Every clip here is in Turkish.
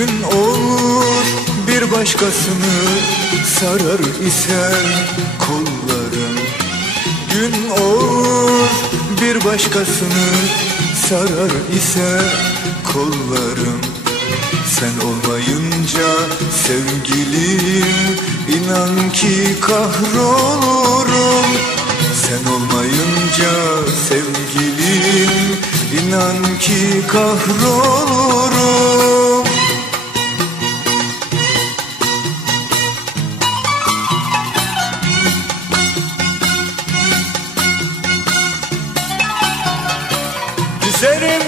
Gün olur bir başkasını sarar ise kollarım. Gün olur bir başkasını sarar ise kollarım. Sen olmayınca sevgilim inan ki kahrolurum. Sen olmayınca sevgilim inan ki kahrolurum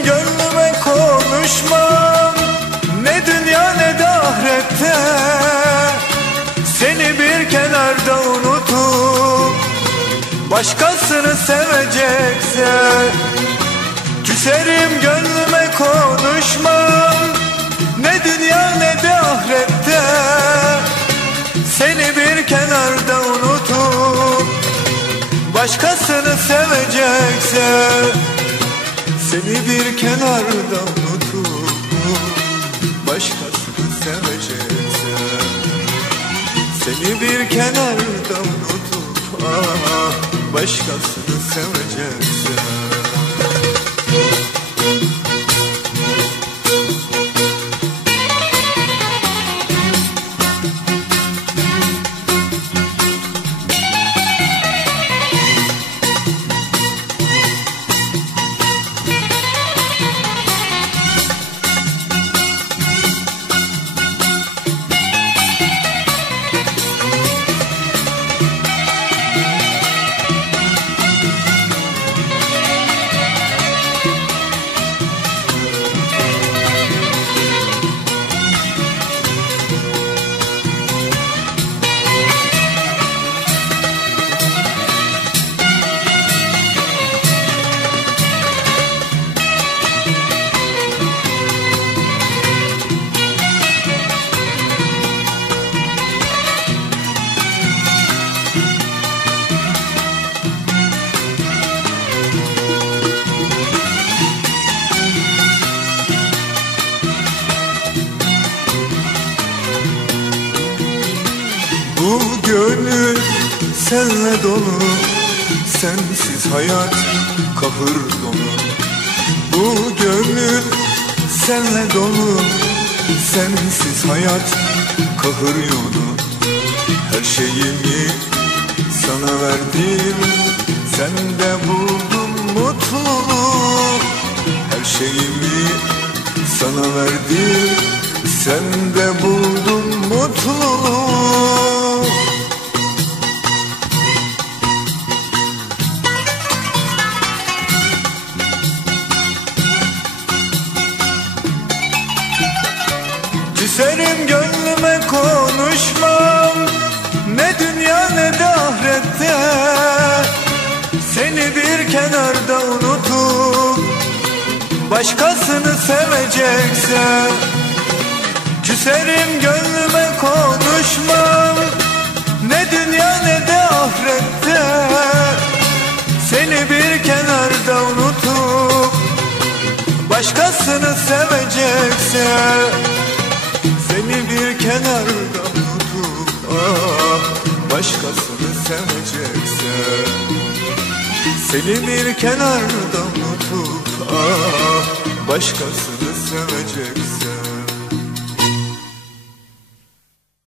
gönlüme konuşmam. Ne dünya ne de ahirette. Seni bir kenarda unutup Başkasını sevecekse Küserim gönlüme konuşmam. Ne dünya ne de ahirette. Seni bir kenarda unutup Başkasını sevecekse seni bir kenarda unutup Başkasını sevecekse Seni bir kenarda unutup ah, Başkasını sevecekse senle dolu Sensiz hayat kahır dolu. Bu gönül senle dolu Sensiz hayat kahır yolu. Her şeyimi sana verdim Sende buldum mutluluğu. Her şeyimi sana verdim Sende buldum mutluluğu Küserim gönlüme konuşmam Ne dünya ne de ahirette. Seni bir kenarda unutup Başkasını sevecekse Küserim gönlüme konuşmam Ne dünya ne de ahirette. Seni bir kenarda unutup Başkasını sevecekse kenarda unutup ah, Başkasını sevecekse Seni bir kenarda unutup ah, Başkasını sevecekse